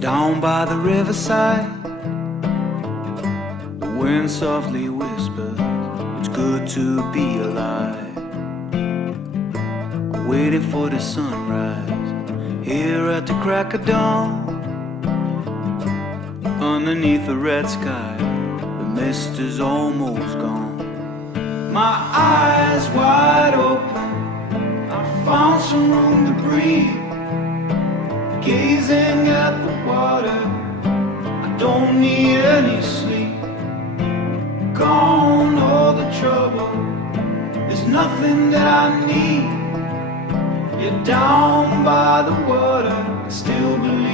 Down by the riverside, the wind softly whispers, it's good to be alive. I'm waiting for the sunrise, here at the crack of dawn. Underneath the red sky, the mist is almost gone. My eyes wide open, I found some room to breathe. Gazing at the water, I don't need any sleep. Gone all the trouble, there's nothing that I need. You're down by the water, I still believe.